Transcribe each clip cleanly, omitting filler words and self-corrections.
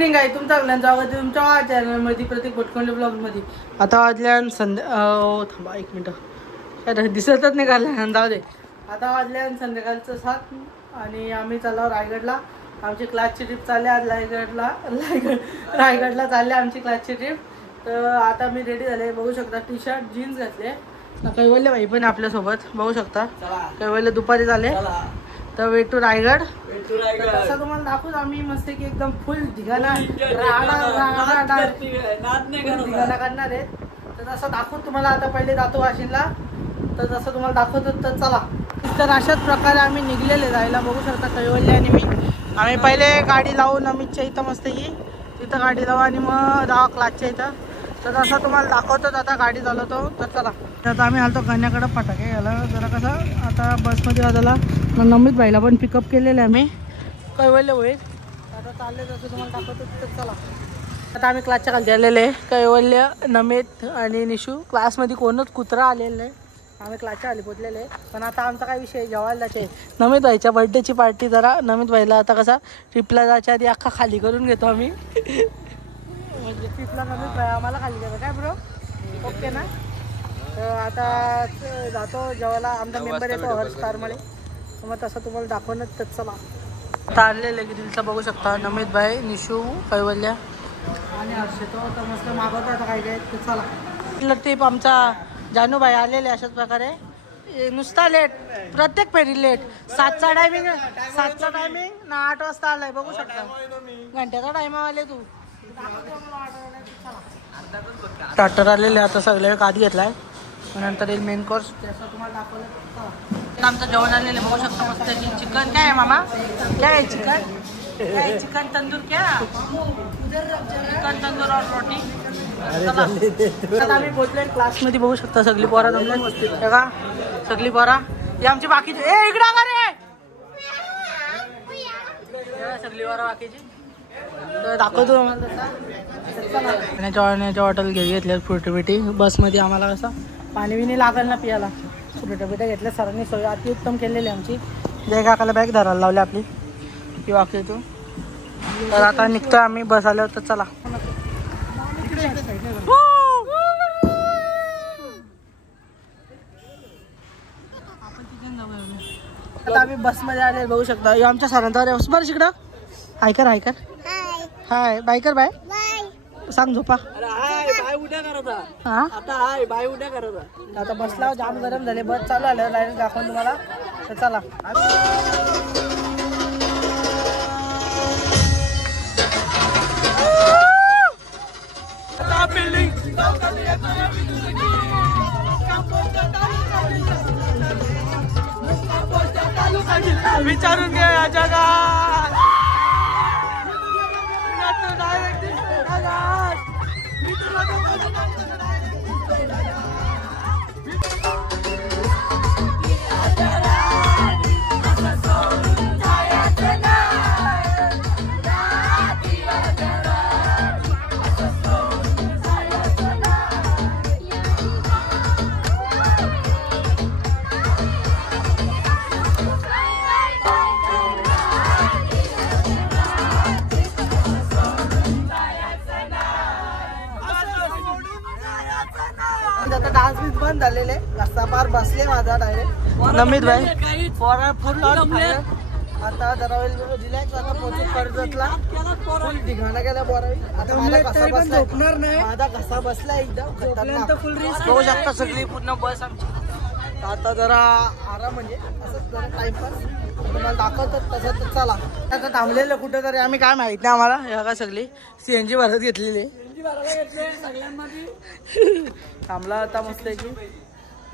Evening आहे तुमचा तुमच्या चॅनलमध्ये प्रतीक भटकोंडे ब्लॉगमध्ये. आता वाजल्या थांबा एक मिनटं दिसतच नाही काढल्या जाऊ दे. आता वाजल्या संध्याकाळचं 7 आणि आम्ही चाललो रायगडला. आमची क्लासची ट्रिप चालली आज रायगडला चालली आमची क्लासची ट्रिप. तर आता मी रेडी झाले बघू शकता. टी शर्ट जीन्स घातले. कैवल्य भाई पण आपल्यासोबत बघू शकता. कैवल्य दुपारी झाले तर वे टू रायगड. तसं तुम्हाला दाखवू आम्ही मस्त की एकदम फुल धिगाणा करणार आहे. तर तसं दाखवू तुम्हाला. आता पहिले जातो वाशिमला तर तसं तुम्हाला दाखवतो. तर चला. तर अशाच प्रकारे आम्ही निघलेले जायला बघू शकता. कैवल्य आणि मी आम्ही पहिले गाडी लावून अमितच्या इथं मस्त की तिथं गाडी लावू आणि मग जावा क्लासच्या इथं. तर तसं तुम्हाला दाखवतोच. आता गाडी चालवतो तर चला. आता आम्ही आलतो कन्याकडं फटाके याला जरा कसं आता बसमध्ये वाजायला मग नमित भाईला पण पिकअप केलेलं आहे आम्ही. कैवल्य होईल आता चालले तसं तुम्हाला दाखवतो तर चला. आता आम्ही क्लासच्या खाली आलेले आहे. कैवल्य नमित आणि निशू. क्लासमध्ये कोणच कुत्रा आलेलं आहे. आम्ही क्लासच्या खाली पोचलेले आहे. पण आता आमचा काय विषय जेवायला जायचे नमित भाईच्या बर्थडेची पार्टी. जरा नमित भाईला आता कसा ट्रिपला जायच्या आधी अख्खा खाली करून घेतो आम्ही. म्हणजे ट्रिपला नमित भाई आम्हाला खाली घेतो काय ब्रो ओके ना. तर आता जातो जेवायला. आमचा मेंबर येतो हर स्टारमध्ये. मग तसं तुम्हाला दाखवणं तर चला. आता आलेले रील्स बघू शकता. नमित भाई निशू कैवल्य आणि हर्षतो तर मस्त मागवतो आता काय काय तर चला. ट्रिप आमचा जानूभाई आलेले अशाच प्रकारे. नुसता लेट प्रत्येक फेरी लेट. 7चा टायमिंग ना 8 वाजता आलाय बघू शकता. घंट्याचा टाइम आले तू. स्टार्टर आलेले आता सगळे आधी घेतलाय. नंतर येईल मेन कोर्स. त्याचं तुम्हाला दाखवलं. आमचं जेवण आलेलं बघू शकता मस्त की. चिकन काय आहे मामा काय आहे चिकन काय चिकन तंदूर क्या चिकन तंदूर और रोटी. आता आम्ही पोहोचलोय क्लासमध्ये बघू शकता. सगळी पोरा जमली का सगळी पोरा. ही आमची बाकीची ए इकडं का रे सगळी पोरा बाकीची. तर दाखवतो पाण्याच्या बॉटल घेतल्या फ्रुटी बिटी. बसमध्ये आम्हाला कसं पाणी बिणी लागेल ना पियाला. फ्रुट्या बिट्या घेतल्या सरांनी. सोय अतिउत्तम केलेली आमची. जय काकाला बॅग धरायला लावली आपली ती वाकी तू. तर आता निघतोय आम्ही बस आल्यावर तर चला. आता आम्ही बसमध्ये आले बघू शकता. आमच्या सरांचा बरं इकडं हायकर हाय बायकर बाय सांग झोपा. आता बसला जाम गरम झाले. बस चालू आलं लाईन दाखवून तुम्हाला तर चला. विचारून घे या जगात डान्स बीच बंद झालेले. रस्ता पार बसले माझा डायरेक्ट. नमित भाई फुल आता जरा रिलॅक्स. आता पोहोचून कर्जतला फुल धिगाणा गेला बोरावी. आता माझा घसा बसला एकदम फुल रिस्क बघू शकता. सगळी पूर्ण बस आमची. आता जरा आराम म्हणजे असंच जरा टाइमपास तुम्हाला दाखवतात तसं तर चला. आता थांबलेलं कुठं तरी आम्ही काय माहित नाही आम्हाला. हे का सगळी CNG भरत घेतलेली थांबला होता मस्त की.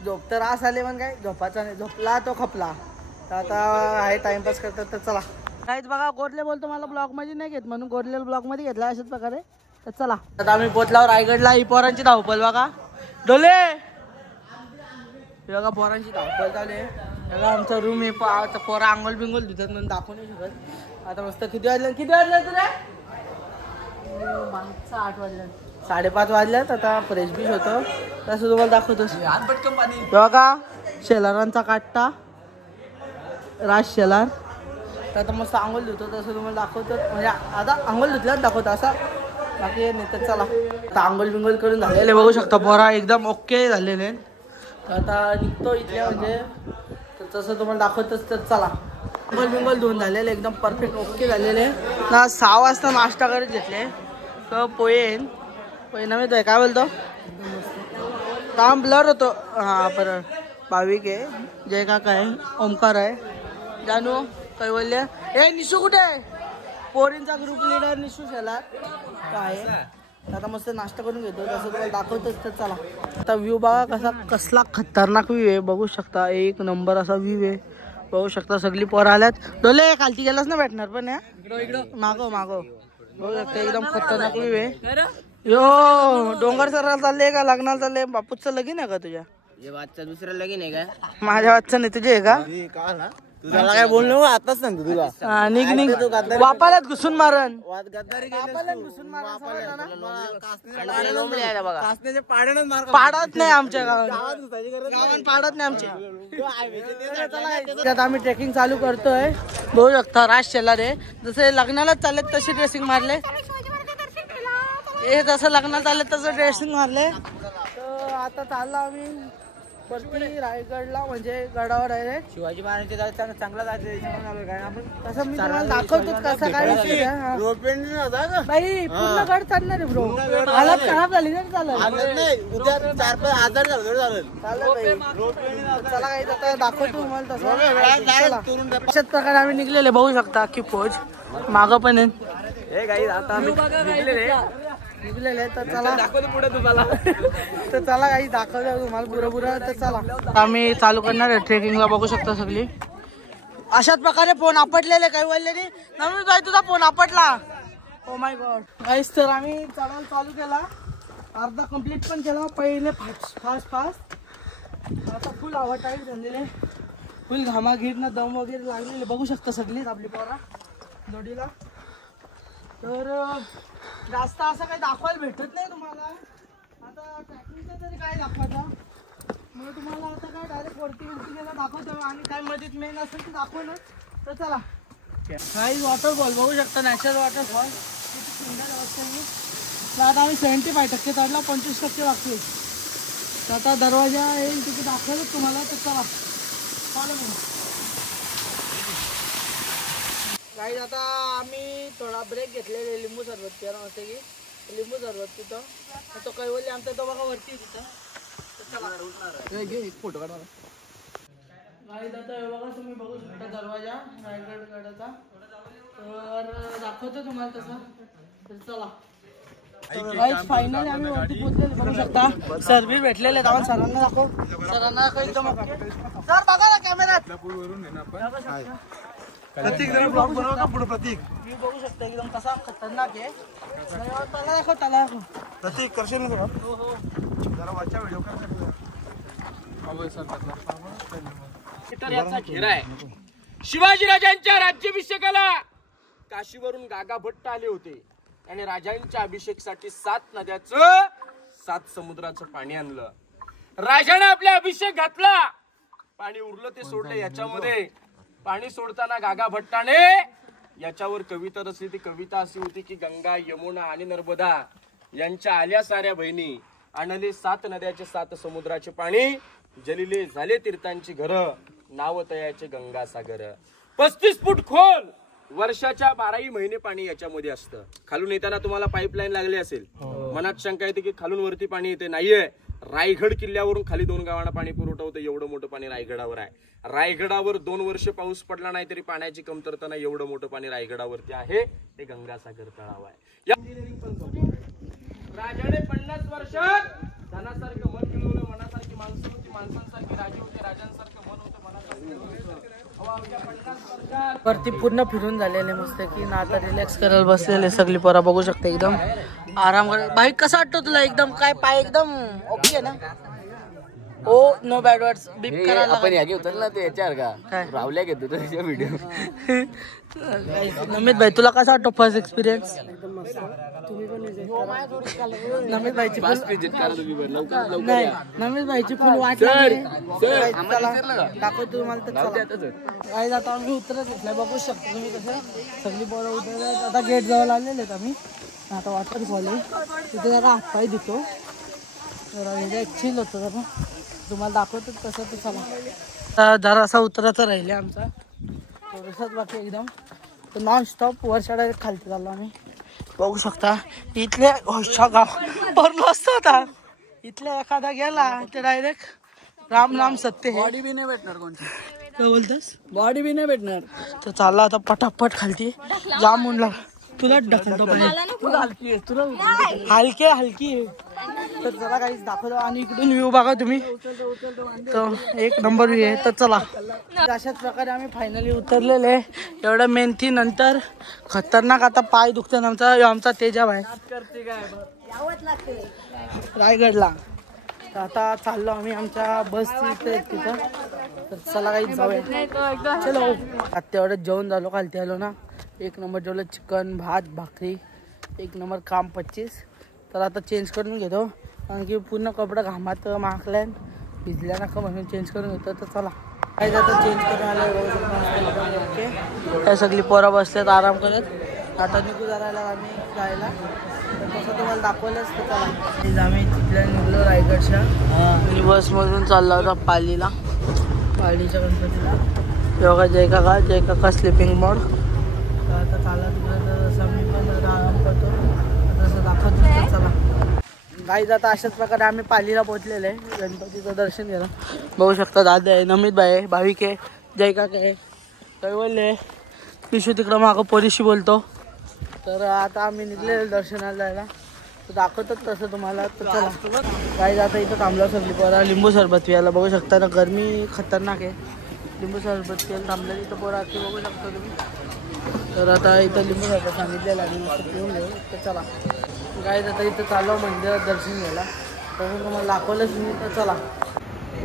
झोप तर रास आले पण काय झोपाचा नाही. झोपला तो खपला. तर आता आहे टाइमपास करतात तर चला. काहीच बघा गोरले बोलतो मला ब्लॉग मध्ये नाही घेत म्हणून गोरले ब्लॉग मध्ये घेतला अशाच प्रकारे. तर चला आता आम्ही पोचलावर रायगडला. ही पोरांची धावपळ बघा डोले बघा पोरांची धावपळ चालू आहे. बघा आमचा रूम आहे. पोरा आंघोळ बिंगोल धुतात म्हणून दाखवू नाही शकत. आता मस्त किती वाजलं तुला 8 वाजल्या 5:30 वाजल्यात. आता फ्रेश बीच होतं तसं तुम्हाला दाखवतो. बघा शेलारांचा काट्टा राज शेलार तर आता मस्त आंघोळ धुतो तसं तुम्हाला दाखवतो, म्हणजे आता आंघोळ धुतल्याच दाखवतो असं, बाकी नाही. तर चला आता आंघोळ बिंगोल करून झालेले बघू शकता, पोरा एकदम ओके झालेले. तर आता निघतो इथल्या म्हणजे, तर तसं तुम्हाला दाखवतोच. तर चला आंघोळ बिंगोल धुवून झालेले एकदम परफेक्ट ओके झालेले ना. 6 वाजता नाश्ता करत घेतले तर पोहे नव्हे तो काय बोलतो काम ब्लर होतो. हां बरं, भाविक आहे, जय काका आहे, ओमकार आहे, जानू कैवल्य. ए निशू कुठे आहे? पोरींचा ग्रुप लीडर निशू शेलार काय. आता मस्त नाश्ता करून घेतो तसं तुम्हाला दाखवतोच. तर चला आता व्ह्यू बघा कसला खतरनाक व्ह्यू आहे, बघू शकता. एक नंबर असा व्ह्यू आहे, बघू शकता. सगळी पोरं आल्यात. डोले खालती गेलाच ना भेटणार पण या मागो बघू शकता. एकदम खतरनाक व्ह्यू आहे. यो डोंगर सरायला चालले का लग्नाला चालले? बापूचं लगीन आहे का तुझ्या? दुसरं लगीन आहे का? माझ्या वाटचं नाही, तुझे आहे का? तुझ्याला काय बोललो आताच सांगतो तुला. निघ वापाल्यात घुसून मारन. पाडत नाही आमच्या गावात पाडत नाही आमच्या. आता आम्ही ट्रेकिंग चालू करतोय, बघू शकता. राज शेलार आहे, जसे लग्नालाच चाललेत तशी ड्रेसिंग मारले. हे जसं लग्नाला चालले तसं ड्रेसिंग मारले. तर आता चाललो आम्ही वरती रायगडला, म्हणजे गडावर आहे. शिवाजी महाराजांचे जायचं चांगला जायचं. तसं मी तुम्हाला दाखवतो कसं काय विषय आहे. बाई पूर्ण गड चालणार आहे ब्रो. हालत खराब झाली ना. चला काही आता दाखवतो तुम्हाला तसं. अशाच प्रकारे आम्ही निघलेले, बघू शकता की फौज मागं पण आहे. आता निघलेले. तर चला दाखवतो पुढे तुम्हाला. तर चला काही दाखवतो तुम्हाला पुरं. तर चला आम्ही चालू करणार आहे ट्रेकिंगला, बघू शकता सगळी. अशाच प्रकारे फोन आपटलेले काही बोलले नवीन जाय तुझा फोन आपटला. ओ माय गॉड गाईस. तर आम्ही चढायला चालू केला, अर्धा कंप्लीट पण केला. पहिले फास्ट आता फुल हवा टाईट झालेले, फुल घामाघीरनं दम वगैरे लागलेले, बघू शकता सगळीच आपली पोरा जोडीला. तर जास्त असं काही दाखवायला भेटत नाही तुम्हाला. आता ट्रॅकिंगचं तरी काय दाखवायचं, मग तुम्हाला आता काय डायरेक्ट वरती गेला दाखवतो, आणि काय मध्येच मेन असेल तर दाखवूनच. तर चला काही वॉटरफॉल बघू शकता, नॅचरल वॉटरफॉल किती सुंदर अवस्था. आता आम्ही 75% चढला, 25% बाकी. तर आता दरवाजा येईल तिथे दाखवलंच तुम्हाला. तर चला चालेल काही. आता आम्ही थोडा ब्रेक घेतलेले, लिंबू सरबत प्यायला मस्त की लिंबू सरबत तिथं. तो कैवल्य आमचा तो बघा वरती तिथं. फोटो काढा गाईज. आता बघा तुम्ही बघू शकता दरवाजा रायगड गडाचा. तर दाखवतो तुम्हाला तसं. तर चला फायनली आम्ही वरती पोहोचलेले, बघू शकता. सर बी भेटलेले, जाऊन सरांना दाखव. सरांना एकदम सर बघा ना कॅमेऱ्यात. प्रतीक जरा ब्लॉग बनव का पुढे. प्रतीक मी बघू शकता एकदम कसा खतरनाक आहे. त्याला दाखव प्रतीक करशील ना थोडं. हो जरा वाचा व्हिडिओ कर. तर याचा घेरा आहे. शिवाजीराजांच्या राज्याभिषेकाला काशीवरून गागा भट्ट आले होते आणि राजांच्या अभिषेकासाठी 7 नद्याचं 7 समुद्राचं पाणी आणलं. राजाने आपला अभिषेक घातला, पाणी उरलं ते सोडलं याच्यामध्ये. पाणी सोडताना गागा भट्टाने याच्यावर कविता रचली. ती कविता अशी होती की गंगा यमुना आणि नर्मदा यांच्या आल्या साऱ्या बहिणी, आणले 7 नद्याचे 7 समुद्राचे पाणी, जलिले झाले तीर्थांची घर, नाव तयाचे गंगासागर. 35 फूट खोल, वर्षाच्या 12ही महिने पाणी याच्यामध्ये असतं. खालून येताना तुम्हाला पाईपलाईन लागली असेल, मनात शंका येते की खालून वरती पाणी येते. नाहीये, रायगड किल्ल्यावरून खाली 2 गावांना पाणी पुरवठा होतं. एवढं मोठं पाणी रायगडावर आहे. रायगडावर 2 वर्ष पाऊस पडला नाही तरी पाण्याची कमतरता नाही, एवढं मोठं पाणी रायगडावरती आहे. ते गंगासागर तळाव आहे. राजाने 50 वर्षात धनासारखं मन मिळवलं, मनासारखी माणसं होती, माणसांसारखी राजे होते, राजांसारखं मन होतं, मनासारखं वरती पूर्ण फिरून झालेले मस्त की ना. आता रिलॅक्स करायला बसलेले सगळी पोरा, बघू शकता एकदम आराम कर. बाईक कसा वाटतो तुला? एकदम काय पाय एकदम ओके ना? ओ नो बॅड वर्ड्स बीप करायला आपण यागे होतं ना ते याच्यावर का काय? रावल्या घेतो त्याच्या व्हिडिओ. नमित भाई तुला कसा वाटतो फर्स्ट एक्सपिरियन्स? नमित भाईची फास्ट विजिट करा तुम्ही बरं. लवकर लवकर नाही या. नमित भाईची फुल वाट सर, लागली. सर, Guys, आम्हाला चला, विचारलं का? दाखवतो तुम्हाला तर राहू दे चला. आता सर. काय आता आम्ही उतरत घेतलंय बघू शकतो तुम्ही कसं सगळी पोरं उतरत आता गेट जवळ आलेले आहेत आम्ही. आता वॉटरफॉल आहे तिथे जरा हातपाय धुतो जरा एक चिल होतं जरा तुम्हाला दाखवतो कसं तर चला. जरा असा उतरायचा राहिले आमचा थोडंसंच बाकी एकदम तर नॉन स्टॉप वरच्या डायरेक्ट खालती चाललो आम्ही. बघू शकता इथले गाव भरलो असतो होता इथल्या एखादा गेला ते डायरेक्ट राम नाम सत्य है. बॉडी बी नाही भेटणार कोणती. काय बोलतोस? बॉडी बी नाही भेटणार. तर चालला आता पटापट खालती जाम ऊन लागला तुला ढकलतो तुला हलकी आहे तुला हलकी आहे. तर चला काहीच दाखवतो आणि इकडून व्ह्यू बघा तुम्ही तर एक नंबर व्ह्यू आहे. तर चला अशाच प्रकारे आम्ही फायनली उतरलेले एवढं मेहनती नंतर खतरनाक आता पाय दुखतात आमचा तेजाब आहे रायगडला. तर आता चाललो आम्ही आमच्या बसची तिथं तर चला काही जाऊया चलो. आता एवढं जेवण झालो खालती आलो ना एक नंबर जेवलं चिकन भात भाकरी एक नंबर काम 25. तर आता चेंज करून घेतो कारण की पूर्ण कपडा घामात माखलाय भिजल्या नका म्हणून चेंज करून घेतो. तर चला काही आता चेंज करून आलं ओके. त्या सगळी पोरं बसल्यात आराम करत आता निघू जायला आम्ही जायला तर तसं तुम्हाला दाखवलंच. तर चला आम्ही तिथल्या निघलो रायगडच्या आणि बसमधून चालला होता पालीच्या गणपतीला. योगा जय काका स्लिपिंग मोड. तर आता चालला तिकडे तर जसं मी पण आराम करतो तसं दाखवतो. तर चला गाईज आता अशाच प्रकारे आम्ही पालीला पोहोचलेलं आहे गणपतीचं दर्शन घेणं बघू शकता. दादा आहे नमित भाई आहे भाविक आहे जय काका आहे कैवल्य आहे पिशू तिकडं मागं पोरीशी बोलतो. तर आता आम्ही निघलेलो दर्शनाला जायला तर दाखवतात तसं तुम्हाला. तर चला गाईज आता इथं थांबलो सगळी पोरा लिंबू सरबत प्यायला बघू शकता ना गरमी खतरनाक आहे. लिंबू सरबत प्यायला थांबलं तिथं पोरा ते बघू शकता तुम्ही. तर आता इथं लिंबू सरबत सांगितलेलं आणि मस्त पिऊन घेऊ. तर चला गाईज आता इथं चाललो मंदिरात दर्शन घ्यायला तसं तुम्हाला दाखवलंच मी. तर चला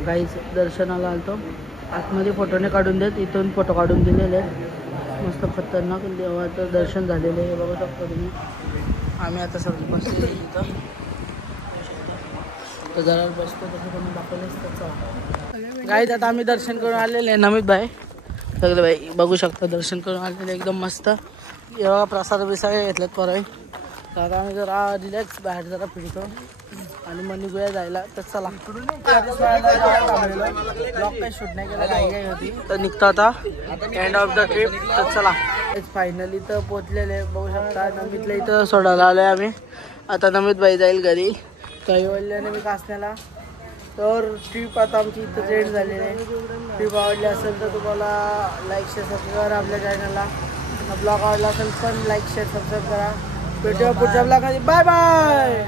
गाईज दर्शनाला आलतो आतमध्ये फोटोने काढून देत इथून फोटो काढून दिलेले आहेत मस्त खतरनाक देवाचं दर्शन झालेलं आहे बघू शकता तुम्ही. आम्ही आता सगळी बसले इथं तर जरा बसतो तसं तुम्ही दाखवलंच. तर चला गाईज आता आम्ही दर्शन करून आलेले आहे नमित भाई सगळे भाई बघू शकता दर्शन करून आलेले एकदम मस्त. एवढा प्रसाद बिसाद घेतलेत परवा. तर आता आम्ही जरा रिलॅक्स बाहेर जरा फिरतो आणि मग निघूया जायला. तर चला ब्लॉग काही शूट नाही केला काही होती तर निघतो आता एंड ऑफ द ट्रिप. तर चला फायनली तर पोचलेले बघू शकता नमितला इथं सोडायला आलोय आम्ही. आता नमित भाई जाईल घरी कैवल्याने मी कासण्याला. तर ट्रिप आता आमची इथं एंड झालेली आहे. ट्रिप आवडली असेल तर तुम्हाला लाईक शेअर सबस्क्राईब करा आपल्या चॅनलला. ब्लॉग आवडला असेल पण लाईक शेअर सबस्क्राईब करा. भेटूया पुढच्या ब्लॉगमध्ये. Bye bye.